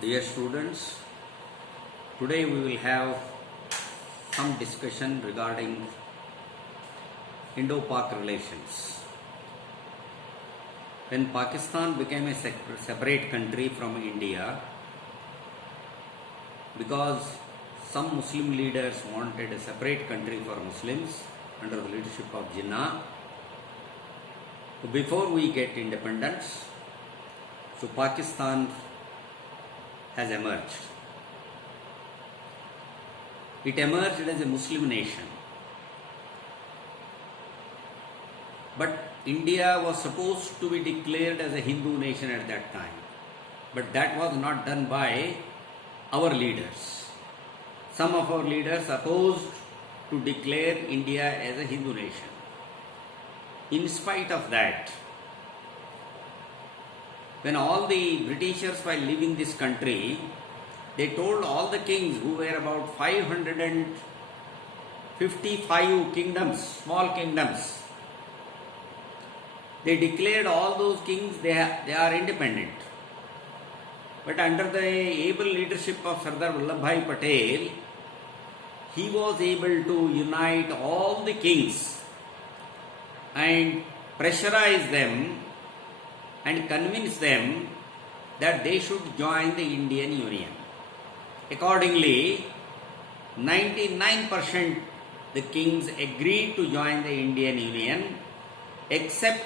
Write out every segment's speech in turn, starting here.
Dear students, today we will have some discussion regarding Indo-Pak relations. When Pakistan became a separate country from India, because some Muslim leaders wanted a separate country for Muslims under the leadership of Jinnah, so before we get independence, so Pakistan has emerged. It emerged as a Muslim nation. But India was supposed to be declared as a Hindu nation at that time. But that was not done by our leaders. Some of our leaders opposed to declare India as a Hindu nation. In spite of that, when all the Britishers were leaving this country, they told all the kings, who were about 555 kingdoms, small kingdoms, they declared all those kings they are independent. But under the able leadership of Sardar Vallabhbhai Patel, he was able to unite all the kings and pressurize them and convince them that they should join the Indian Union. Accordingly, 99% the kings agreed to join the Indian Union except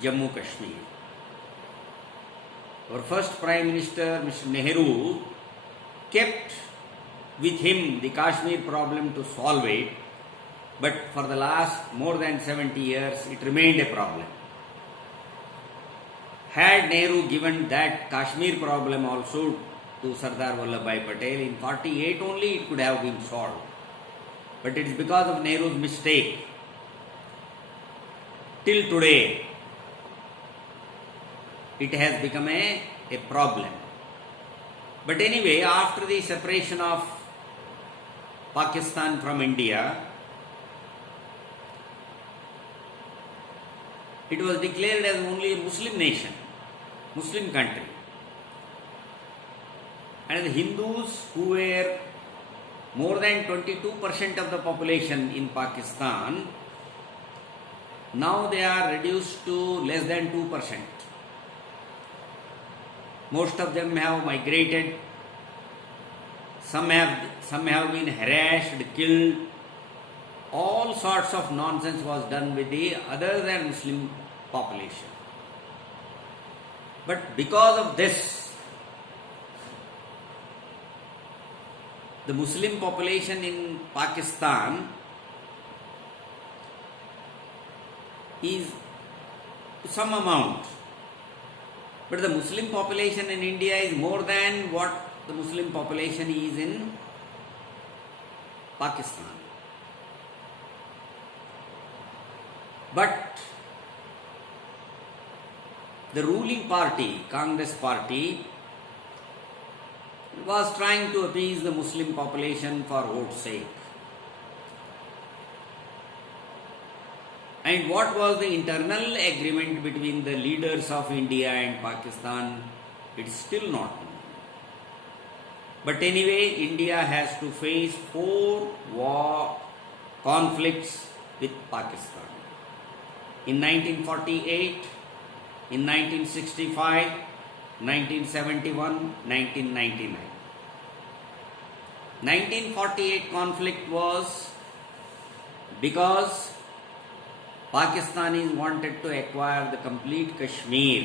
Jammu Kashmir. Our first Prime Minister, Mr. Nehru, kept with him the Kashmir problem to solve it, but for the last more than 70 years it remained a problem. Had Nehru given that Kashmir problem also to Sardar Vallabhbhai Patel, in 48 only it could have been solved. But it is because of Nehru's mistake. Till today, it has become a problem. But anyway, after the separation of Pakistan from India, it was declared as only a Muslim nation, Muslim country. And the Hindus, who were more than 22% of the population in Pakistan, now they are reduced to less than 2%. Most of them have migrated, some have been harassed, killed. All sorts of nonsense was done with the other than Muslim population. But because of this, the Muslim population in Pakistan is to some amount. But the Muslim population in India is more than what the Muslim population is in Pakistan. But the ruling party, Congress party, was trying to appease the Muslim population for vote's sake. And what was the internal agreement between the leaders of India and Pakistan? It is still not known. But anyway, India has to face 4 war conflicts with Pakistan. In 1948, in 1965, 1971, 1999. 1948 conflict was because Pakistanis wanted to acquire the complete Kashmir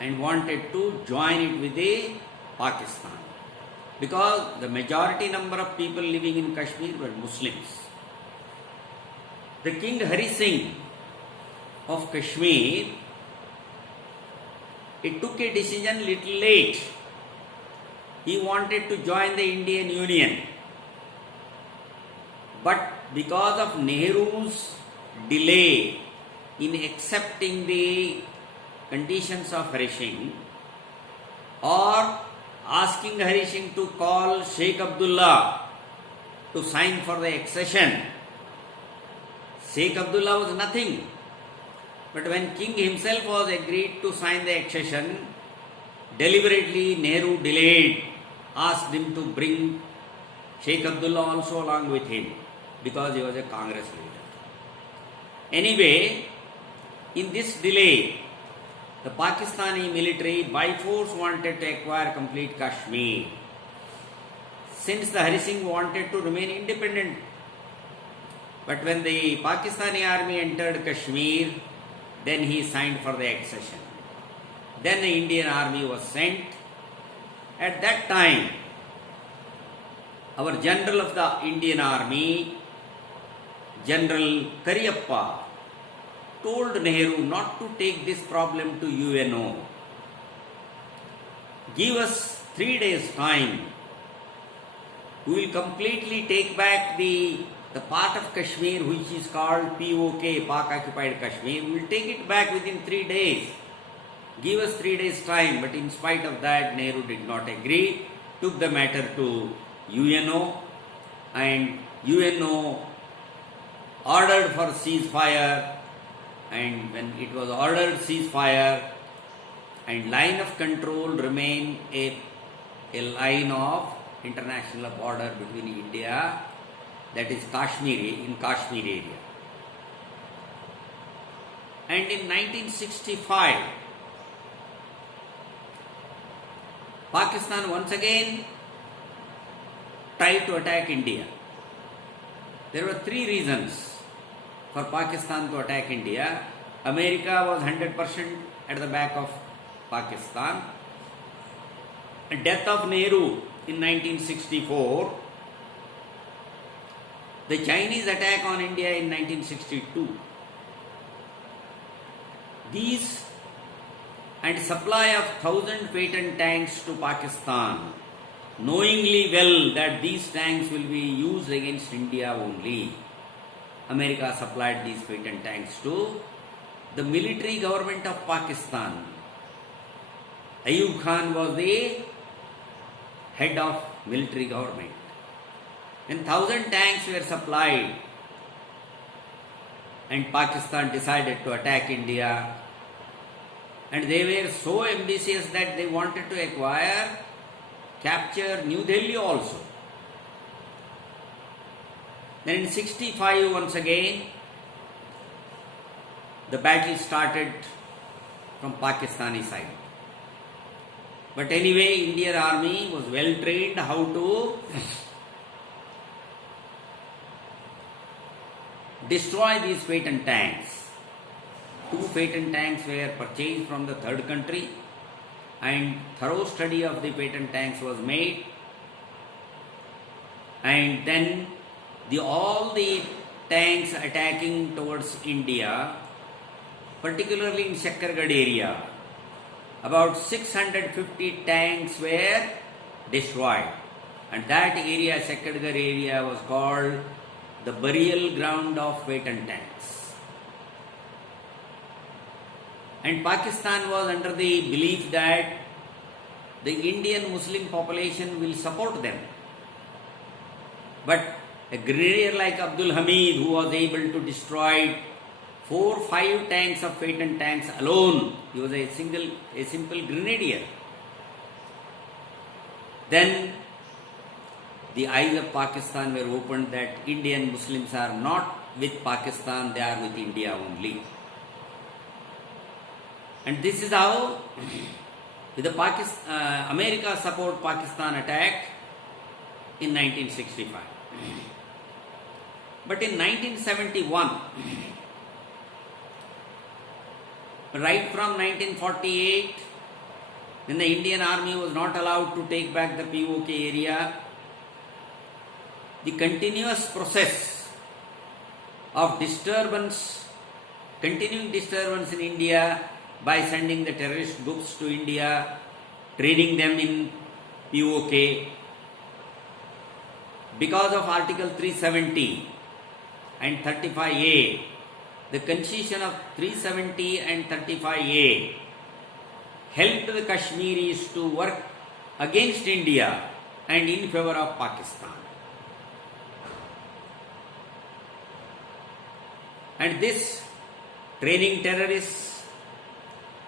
and wanted to join it with the Pakistan, because the majority number of people living in Kashmir were Muslims. The King Hari Singh of Kashmir, he took a decision little late. He wanted to join the Indian Union. But because of Nehru's delay in accepting the conditions of Hari Singh, or asking Hari Singh to call Sheikh Abdullah to sign for the accession, Sheikh Abdullah was nothing. But when king himself was agreed to sign the accession, Deliberately, Nehru delayed, asked him to bring Sheikh Abdullah also along with him because he was a Congress leader. Anyway, in this delay, the Pakistani military by force wanted to acquire complete Kashmir. Since the Hari Singh wanted to remain independent, but when the Pakistani army entered Kashmir, then he signed for the accession. Then the Indian army was sent. At that time, our general of the Indian army, General Cariappa, told Nehru not to take this problem to UNO. Give us 3 days time. We will completely take back the part of Kashmir which is called POK, Pak Occupied Kashmir. We will take it back within 3 days. Give us 3 days time. But in spite of that, Nehru did not agree, took the matter to UNO, and UNO ordered for ceasefire, and when it was ordered ceasefire and line of control remained a line of international border between India, that is Kashmir, in Kashmir area. And in 1965, Pakistan once again tried to attack India. There were 3 reasons for Pakistan to attack India. America was 100% at the back of Pakistan. The death of Nehru in 1964. The Chinese attack on India in 1962. These and supply of 1,000 patent tanks to Pakistan, knowingly well that these tanks will be used against India only. America supplied these patent tanks to the military government of Pakistan. Ayub Khan was the head of military government. When 1,000 tanks were supplied and Pakistan decided to attack India, and they were so ambitious that they wanted to capture New Delhi also. Then in 1965 once again, the battle started from Pakistani side. But anyway, Indian army was well trained how to destroy these patent tanks. 2 patent tanks were purchased from the third country, and thorough study of the patent tanks was made, and then all the tanks attacking towards India, particularly in Shakkargarh area, about 650 tanks were destroyed, and that area, Shakkargarh area, was called the burial ground of patent tanks. And Pakistan was under the belief that the Indian Muslim population will support them. But a grenadier like Abdul Hamid, who was able to destroy 4-5 tanks of patent tanks alone, he was a simple grenadier. Then the eyes of Pakistan were opened that Indian Muslims are not with Pakistan, they are with India only. And this is how America support Pakistan attack in 1965. But in 1971, right from 1948, when the Indian army was not allowed to take back the POK area, the continuous process of continuing disturbance in India by sending the terrorist groups to India, training them in POK. Because of Article 370 and 35A, the concession of 370 and 35A helped the Kashmiris to work against India and in favor of Pakistan. And this training terrorists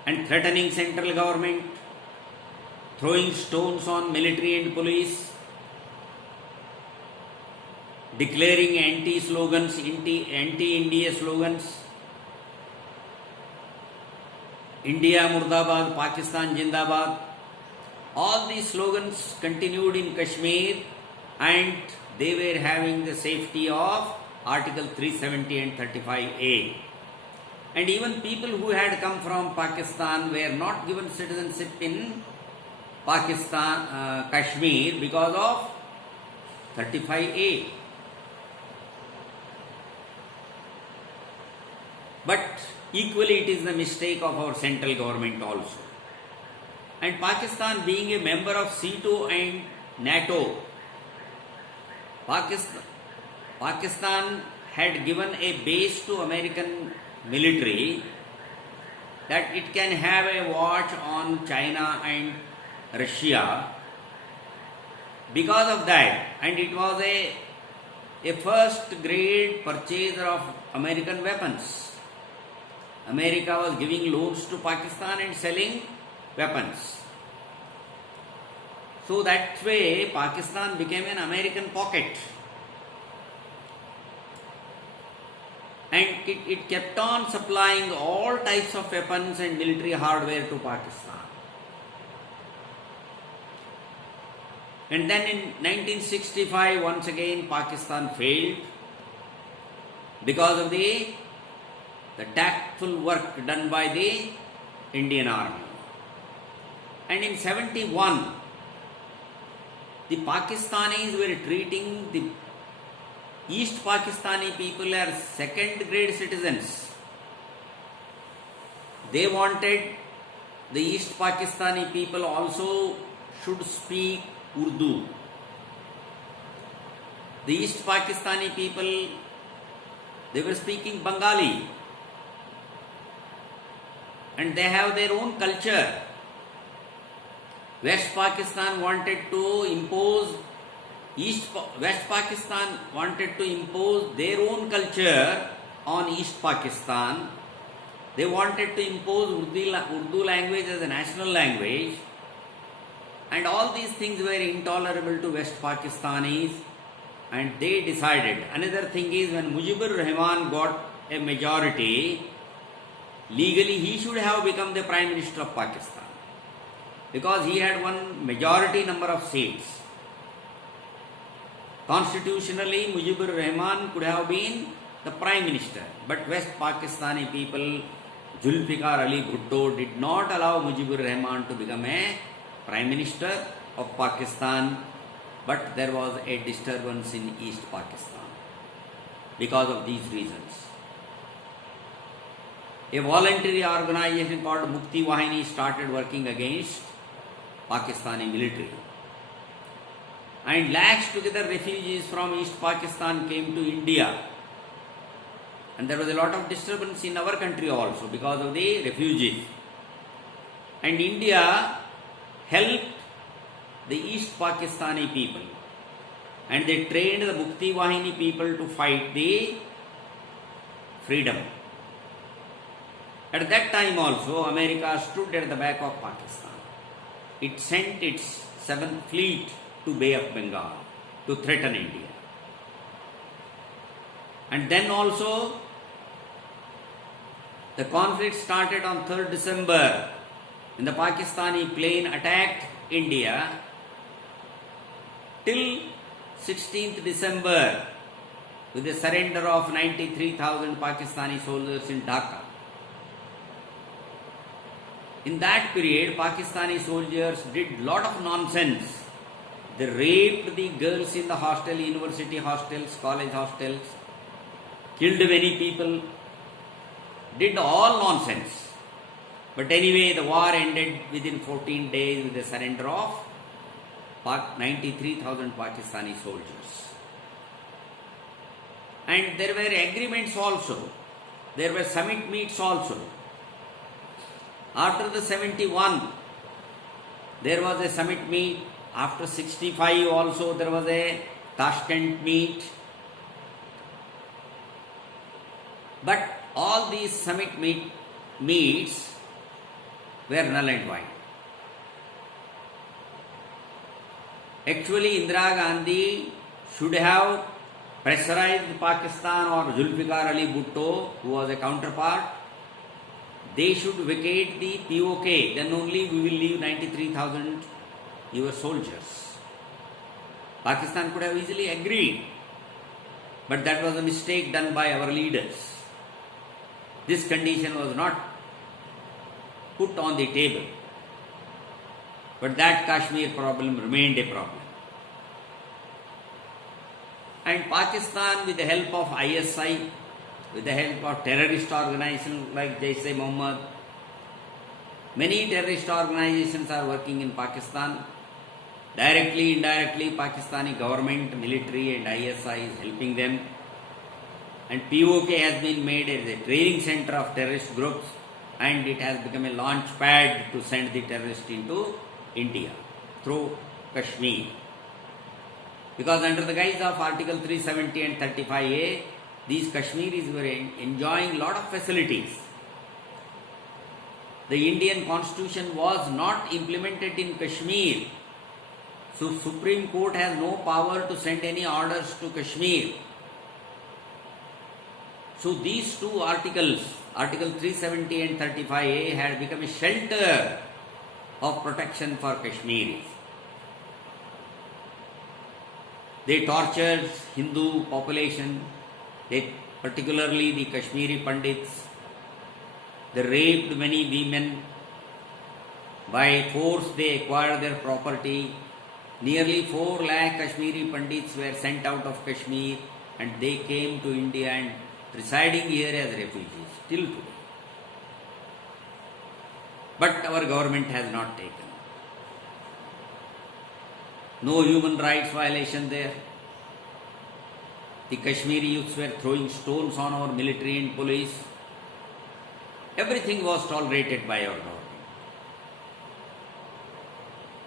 and threatening central government throwing stones on military and police, declaring anti-slogans, anti-India slogans, India Murdabad, Pakistan Jindabad. All these slogans continued in Kashmir, and they were having the safety of Article 370 and 35A. And even people who had come from Pakistan were not given citizenship in Pakistan, Kashmir, because of 35A. But equally it is the mistake of our central government also. And Pakistan being a member of SEATO and NATO, Pakistan had given a base to American military that it can have a watch on China and Russia. Because of that, and it was a first grade purchaser of American weapons. America was giving loans to Pakistan and selling weapons. So that way Pakistan became an American pocket. And it kept on supplying all types of weapons and military hardware to Pakistan. And then in 1965, once again, Pakistan failed because of the tactful work done by the Indian Army. And in 71, the Pakistanis were treating the East Pakistani people as second grade citizens. They wanted the East Pakistani people also should speak Urdu. The East Pakistani people, they were speaking Bengali, and they have their own culture. West Pakistan wanted to impose West Pakistan wanted to impose their own culture on East Pakistan. They wanted to impose Urdu language as a national language, and all these things were intolerable to West Pakistanis, and they decided. Another thing is, when Mujibur Rahman got a majority, legally he should have become the Prime Minister of Pakistan, because he had one majority number of seats. Constitutionally, Mujibur Rahman could have been the Prime Minister, but West Pakistani people, Zulfikar Ali Bhutto, did not allow Mujibur Rahman to become a Prime Minister of Pakistan, but there was a disturbance in East Pakistan because of these reasons. A voluntary organization called Mukti Wahini started working against Pakistani military. And lakhs together refugees from East Pakistan came to India. And there was a lot of disturbance in our country also because of the refugees. And India helped the East Pakistani people. And they trained the Mukti Wahini people to fight the freedom. At that time also, America stood at the back of Pakistan. It sent its 7th Fleet to Bay of Bengal to threaten India. And then also, the conflict started on 3rd December when the Pakistani plane attacked India till 16th December with the surrender of 93,000 Pakistani soldiers in Dhaka. In that period, Pakistani soldiers did lot of nonsense. They raped the girls in the hostel, university hostels, college hostels, killed many people, did all nonsense. But anyway, the war ended within 14 days with the surrender of 93,000 Pakistani soldiers. And there were agreements also. There were summit meets also. After the 71, there was a summit meet. After 65 also there was a Tashkent meet. But all these summit meets were null and void. Actually, Indira Gandhi should have pressurized Pakistan or Zulfikar Ali Bhutto, who was a counterpart. They should vacate the POK. Then only we will leave 93,000 US soldiers. Pakistan could have easily agreed. But that was a mistake done by our leaders. This condition was not put on the table. But that Kashmir problem remained a problem. And Pakistan, with the help of ISI, with the help of terrorist organizations like Jaish-e-Mohammed, many terrorist organizations are working in Pakistan. Directly, indirectly, Pakistani government, military and ISI is helping them. And POK has been made as a training center of terrorist groups, and it has become a launch pad to send the terrorists into India through Kashmir. Because under the guise of Article 370 and 35A, these Kashmiris were enjoying a lot of facilities. The Indian constitution was not implemented in Kashmir. So Supreme Court has no power to send any orders to Kashmir. So these two articles, Article 370 and 35A, had become a shelter of protection for Kashmiris. They tortured Hindu population, particularly the Kashmiri Pandits. They raped many women. By force they acquired their property. Nearly 4 lakh Kashmiri Pandits were sent out of Kashmir, and they came to India and residing here as refugees till today. But our government has not taken. No human rights violation there. The Kashmiri youths were throwing stones on our military and police. Everything was tolerated by our government.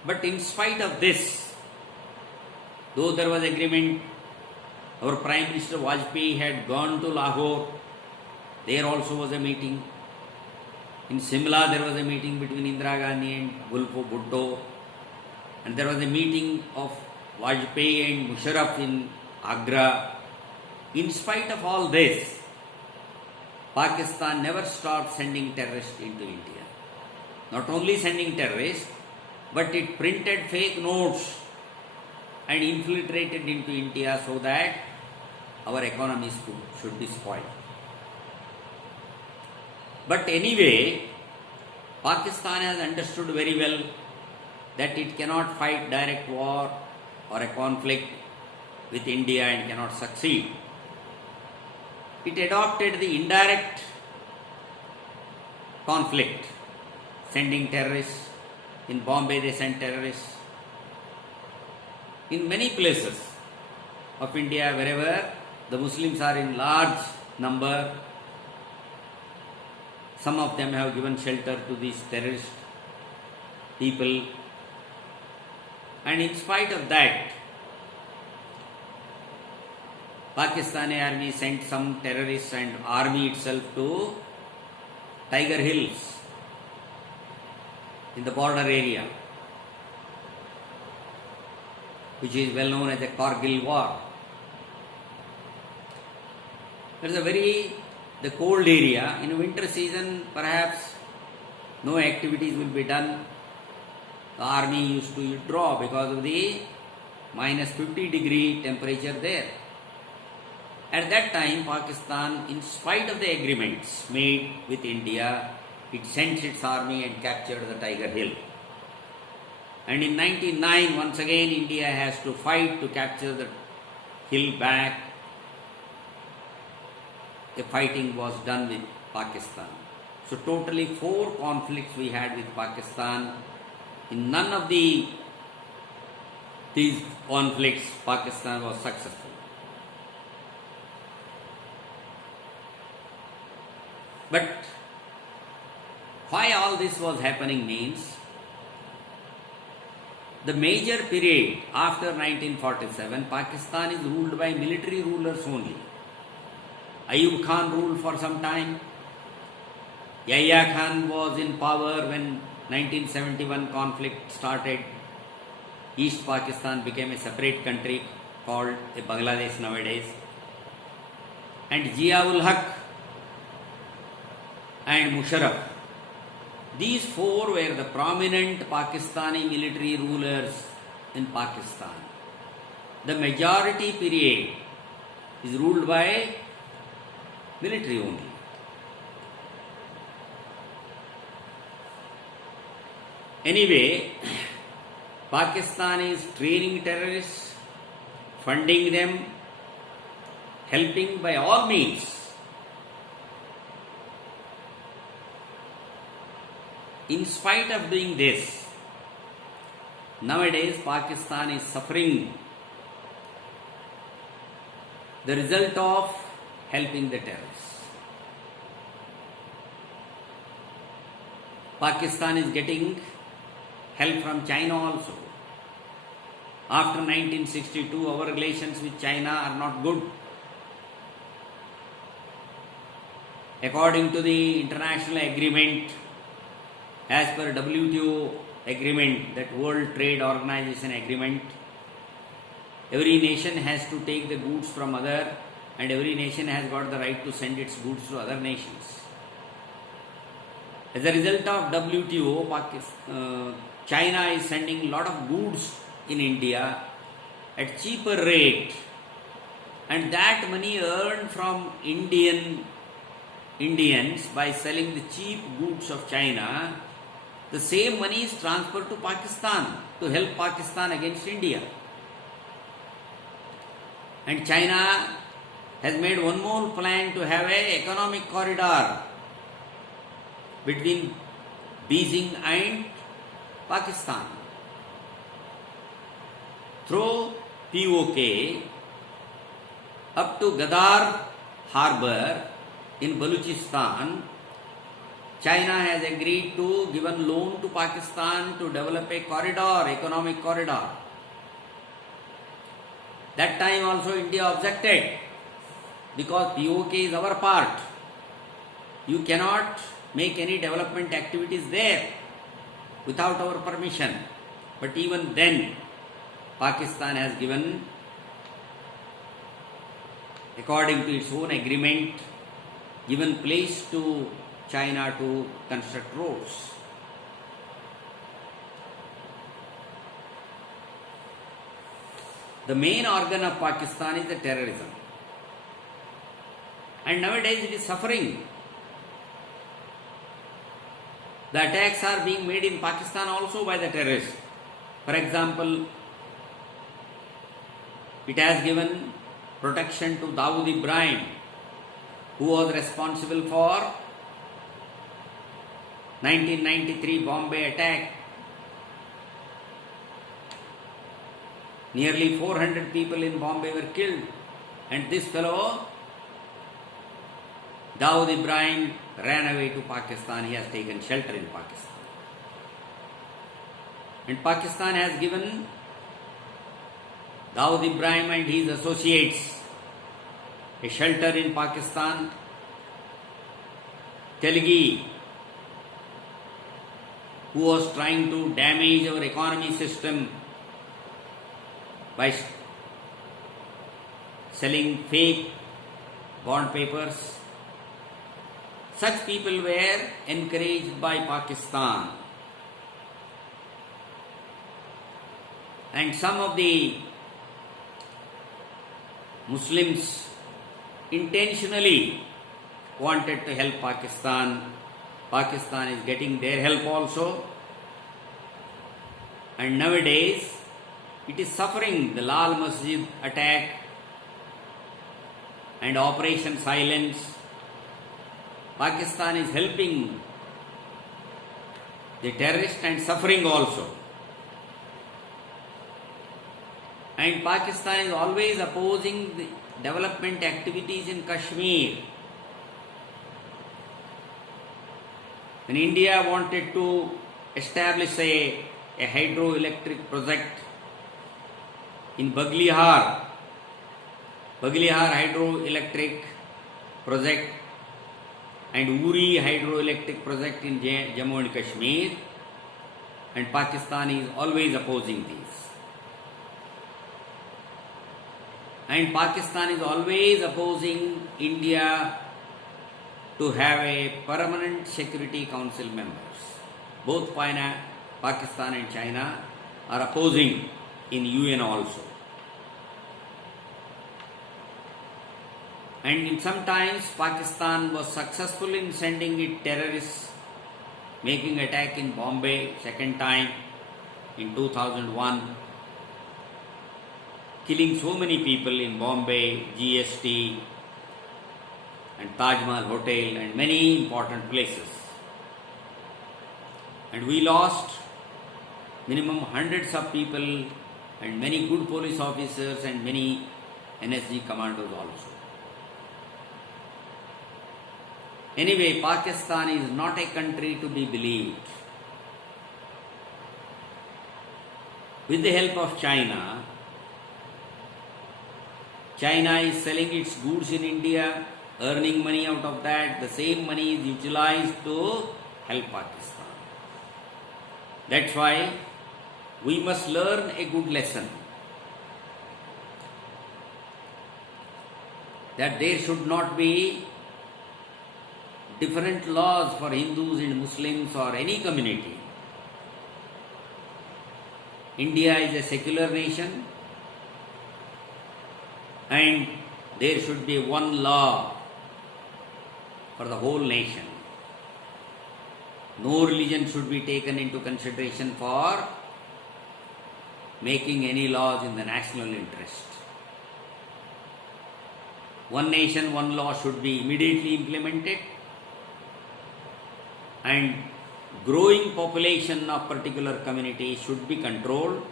But in spite of this, though there was agreement, our Prime Minister Vajpayee had gone to Lahore. There also was a meeting. In Simla there was a meeting between Indira Gandhi and Gulpo Bhutto. And there was a meeting of Vajpayee and Musharraf in Agra. In spite of all this, Pakistan never stopped sending terrorists into India. Not only sending terrorists, but it printed fake notes and infiltrated into India so that our economies should be spoiled. But anyway, Pakistan has understood very well that it cannot fight direct war or a conflict with India and cannot succeed. It adopted the indirect conflict, sending terrorists. In Bombay they sent terrorists. In many places of India, wherever the Muslims are in large number, some of them have given shelter to these terrorist people. And in spite of that, Pakistani army sent some terrorists and army itself to Tiger Hills in the border area, which is well known as the Kargil War. There is the cold area. In winter season, perhaps no activities will be done. The army used to withdraw because of the minus 50-degree temperature there. At that time, Pakistan, in spite of the agreements made with India, it sent its army and captured the Tiger Hill. And in 1999, once again, India has to fight to capture the hill back. The fighting was done with Pakistan. So totally 4 conflicts we had with Pakistan. In none of these conflicts, Pakistan was successful. But why all this was happening means, the major period after 1947, Pakistan is ruled by military rulers only. Ayub Khan ruled for some time. Yahya Khan was in power when 1971 conflict started. East Pakistan became a separate country called Bangladesh nowadays. And Zia-ul Haq and Musharraf, these four were the prominent Pakistani military rulers in Pakistan. The majority period is ruled by military only. Anyway, Pakistan is training terrorists, funding them, helping by all means. In spite of doing this, nowadays Pakistan is suffering the result of helping the terrorists. Pakistan is getting help from China also. After 1962, our relations with China are not good. According to the international agreement, as per WTO agreement, that World Trade Organization agreement, every nation has to take the goods from other, and every nation has got the right to send its goods to other nations. As a result of WTO, China is sending a lot of goods in India at cheaper rate, and that money earned from Indians by selling the cheap goods of China, the same money is transferred to Pakistan to help Pakistan against India. And China has made one more plan to have an economic corridor between Beijing and Pakistan. Through POK up to Gadar Harbour in Balochistan, China has agreed to give a loan to Pakistan to develop a corridor, economic corridor. That time also India objected, because POK is our part. You cannot make any development activities there without our permission. But even then, Pakistan has given, according to its own agreement, given place to China to construct roads. The main organ of Pakistan is the terrorism. And nowadays it is suffering. The attacks are being made in Pakistan also by the terrorists. For example, it has given protection to Dawood Ibrahim, who was responsible for 1993 Bombay attack. Nearly 400 people in Bombay were killed, and this fellow, Dawood Ibrahim, ran away to Pakistan. He has taken shelter in Pakistan. And Pakistan has given Dawood Ibrahim and his associates a shelter in Pakistan. Telgi, who was trying to damage our economy system by selling fake bond papers. Such people were encouraged by Pakistan. And some of the Muslims intentionally wanted to help Pakistan. Pakistan is getting their help also. And nowadays, it is suffering the Lal Masjid attack and Operation Silence. Pakistan is helping the terrorists and suffering also. And Pakistan is always opposing the development activities in Kashmir. When India wanted to establish a hydroelectric project in Baglihar hydroelectric project and Uri hydroelectric project in Jammu and Kashmir, and Pakistan is always opposing these. And Pakistan is always opposing India to have a permanent Security Council members. Both Pakistan and China are opposing in UN also. And in sometimes Pakistan was successful in sending its terrorists, making attack in Bombay second time in 2001, killing so many people in Bombay, GST and Taj Mahal Hotel and many important places. And we lost minimum hundreds of people and many good police officers and many NSG commandos also. Anyway, Pakistan is not a country to be believed. With the help of China, China is selling its goods in India, earning money out of that. The same money is utilized to help Pakistan. That's why we must learn a good lesson, that there should not be different laws for Hindus and Muslims or any community. India is a secular nation and there should be one law for the whole nation. No religion should be taken into consideration for making any laws in the national interest. One nation, one law should be immediately implemented, and growing population of particular community should be controlled.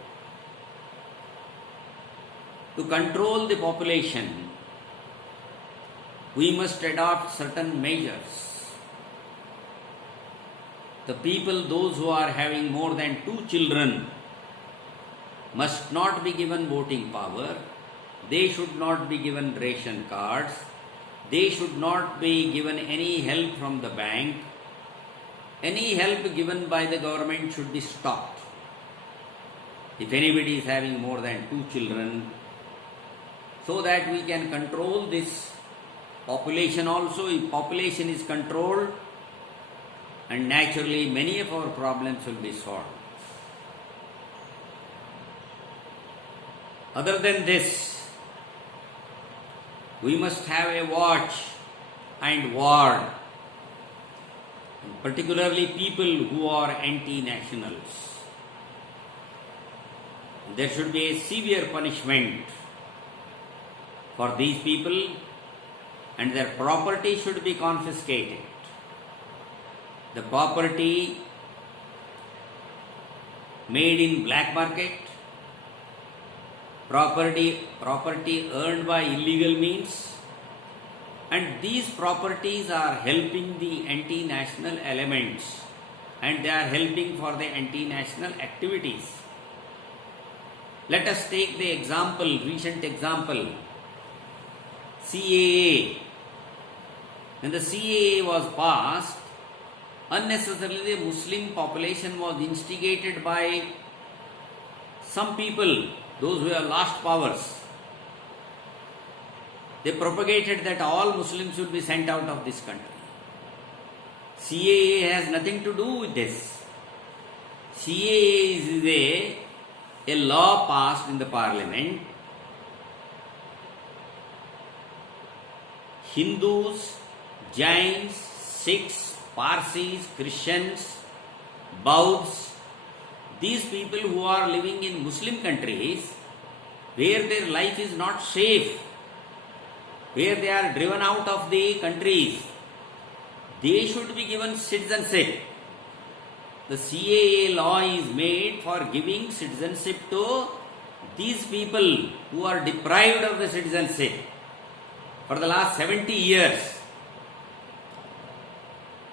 To control the population, we must adopt certain measures. The people, those who are having more than 2 children, must not be given voting power. They should not be given ration cards. They should not be given any help from the bank. Any help given by the government should be stopped. If anybody is having more than 2 children, so that we can control this population also. If population is controlled, and naturally many of our problems will be solved. Other than this, we must have a watch and ward, particularly people who are anti-nationals. There should be a severe punishment for these people, and their property should be confiscated. The property made in black market, property earned by illegal means, and these properties are helping the anti-national elements, and they are helping for the anti-national activities. Let us take the recent example, CAA. When the CAA was passed, unnecessarily the Muslim population was instigated by some people, those who have lost powers. They propagated that all Muslims should be sent out of this country. CAA has nothing to do with this. CAA is a law passed in the parliament. Hindus, Jains, Sikhs, Parsis, Christians, Bauds, these people who are living in Muslim countries, where their life is not safe, where they are driven out of the countries, they should be given citizenship. The CAA law is made for giving citizenship to these people who are deprived of the citizenship for the last 70 years.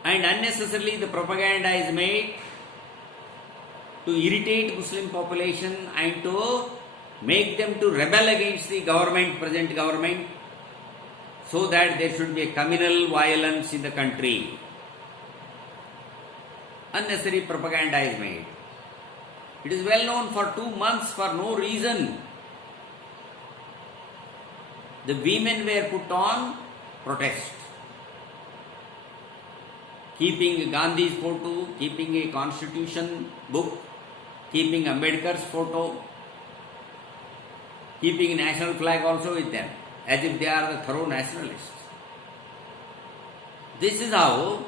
And unnecessarily the propaganda is made to irritate Muslim population and to make them to rebel against the present government, so that there should be a communal violence in the country. Unnecessary propaganda is made. It is well known for 2 months for no reason. the women were put on protest. Keeping Gandhi's photo, keeping a constitution book, keeping Ambedkar's photo, keeping national flag also with them, as if they are the thorough nationalists. This is how,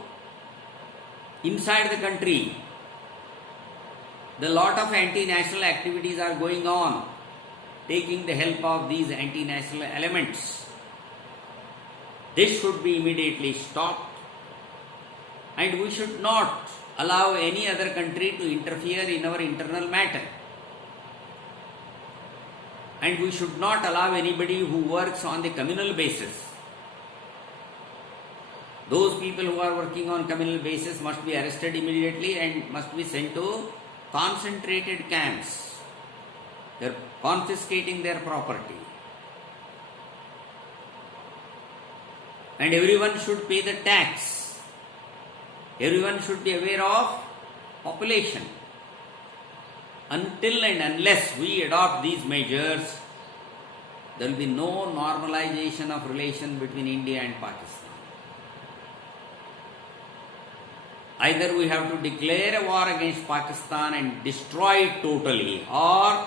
inside the country, the lot of anti-national activities are going on, taking the help of these anti-national elements. This should be immediately stopped, and we should not allow any other country to interfere in our internal matter. And we should not allow anybody who works on the communal basis. Those people who are working on communal basis must be arrested immediately and must be sent to concentrated camps. They are confiscating their property. And everyone should pay the tax. Everyone should be aware of population. Until and unless we adopt these measures, there will be no normalization of relation between India and Pakistan. Either we have to declare a war against Pakistan and destroy it totally, or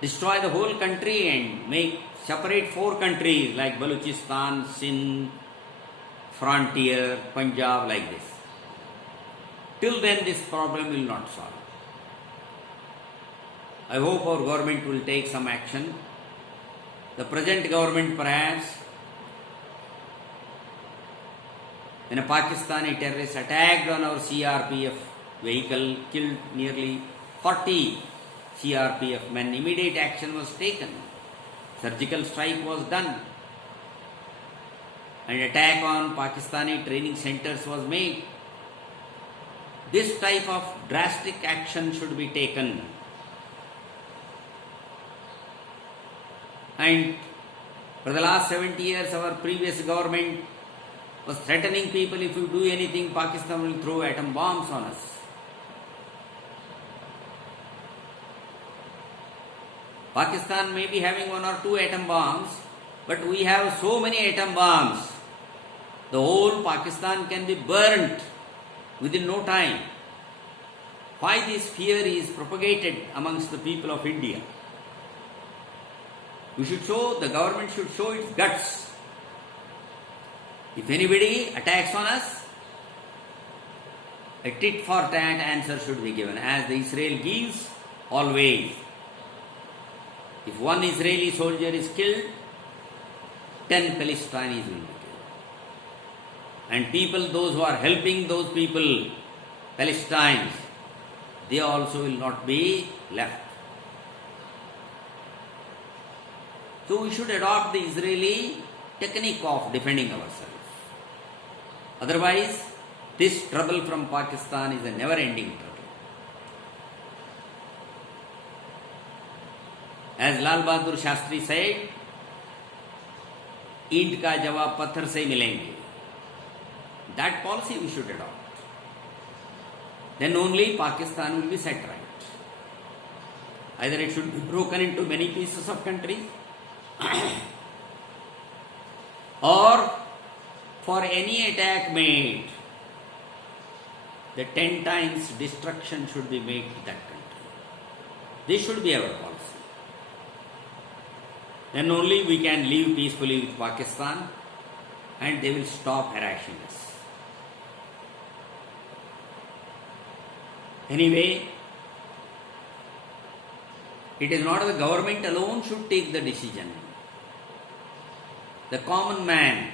destroy the whole country and separate 4 countries like Balochistan, Sindh, Frontier, Punjab, like this. Till then this problem will not solve. I hope our government will take some action. The present government perhaps, when a Pakistani terrorist attacked on our CRPF vehicle, killed nearly 40 CRPF men, immediate action was taken. Surgical strike was done. An attack on Pakistani training centers was made. This type of drastic action should be taken. And for the last 70 years, our previous government was threatening people, if you do anything, Pakistan will throw atom bombs on us. Pakistan may be having 1 or 2 atom bombs, but we have so many atom bombs. The whole Pakistan can be burnt within no time. Why this fear is propagated amongst the people of India? The government should show its guts. If anybody attacks on us, a tit for tat answer should be given, as the Israel gives always. If 1 Israeli soldier is killed, 10 Palestinians will be killed. And people, those who are helping those people, Palestinians, they also will not be left. So we should adopt the Israeli technique of defending ourselves. Otherwise, this trouble from Pakistan is a never-ending trouble. As Lal Bahadur Shastri said, ईंट का जवाब पत्थर से मिलेंगे. That policy we should adopt. Then only Pakistan will be set right. Either it should be broken into many pieces of country, or for any attack made, the 10 times destruction should be made to that country. This should be our policy. Then only we can live peacefully with Pakistan and they will stop harassing us. Anyway, it is not the government alone should take the decision. The common man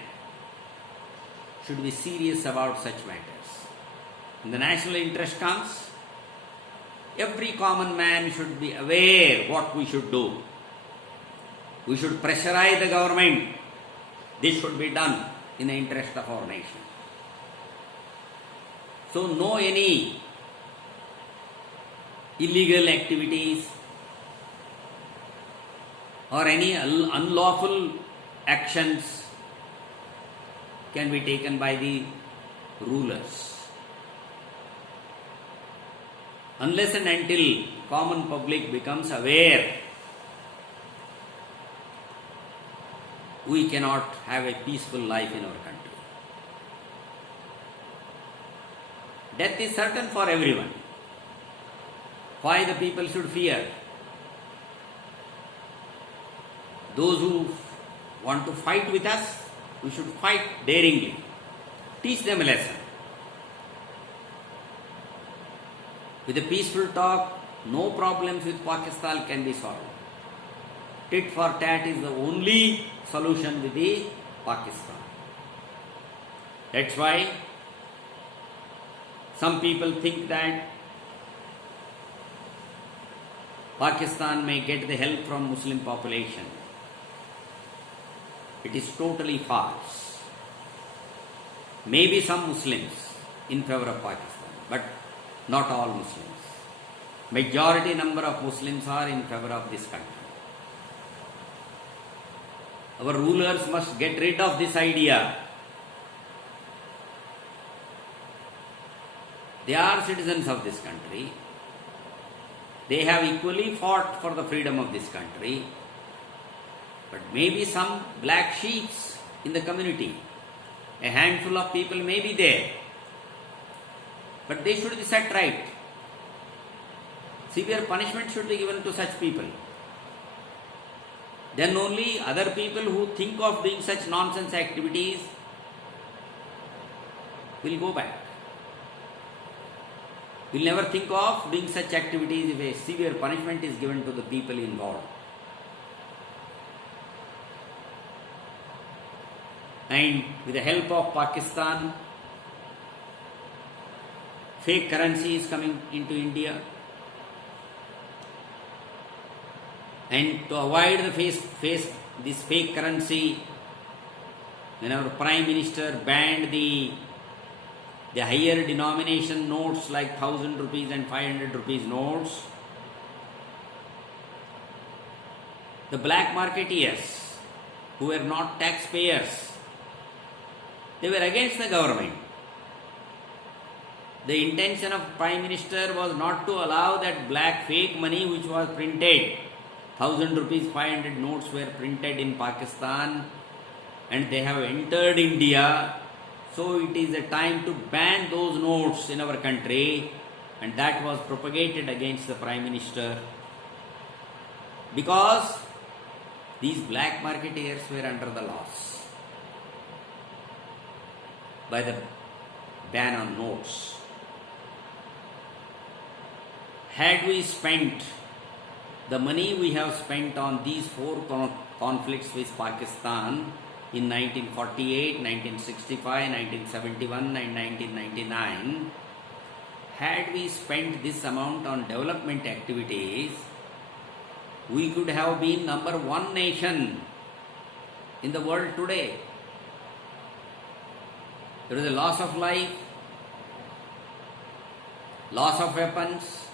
should be serious about such matters. When the national interest comes, every common man should be aware what we should do. We should pressurize the government. This should be done in the interest of our nation. So no any illegal activities or any unlawful actions can be taken by the rulers. Unless and until common public becomes aware we cannot have a peaceful life in our country. Death is certain for everyone. Why the people should fear? Those who want to fight with us, we should fight daringly. Teach them a lesson. With a peaceful talk, no problems with Pakistan can be solved. Tit for tat is the only solution with the Pakistan. That's why some people think that Pakistan may get the help from Muslim population. It is totally false. Maybe some Muslims in favor of Pakistan, but not all Muslims. Majority number of Muslims are in favor of this country. Our rulers must get rid of this idea. They are citizens of this country. They have equally fought for the freedom of this country. But maybe some black sheep in the community, a handful of people may be there. But they should be set right. Severe punishment should be given to such people. Then only other people who think of doing such nonsense activities will go back. Will never think of doing such activities if a severe punishment is given to the people involved. And with the help of Pakistan, fake currency is coming into India. And to avoid this fake currency, when our Prime Minister banned the higher denomination notes like 1000 rupees and 500 rupees notes, the black marketeers who were not taxpayers, they were against the government. The intention of Prime Minister was not to allow that black fake money which was printed. 1000 rupees, 500 notes were printed in Pakistan and they have entered India. So it is a time to ban those notes in our country, and that was propagated against the Prime Minister because these black marketeers were under the laws by the ban on notes. Had we spent the money we have spent on these four conflicts with Pakistan in 1948, 1965, 1971 and 1999, had we spent this amount on development activities, we could have been number one nation in the world today. There is a loss of life, loss of weapons,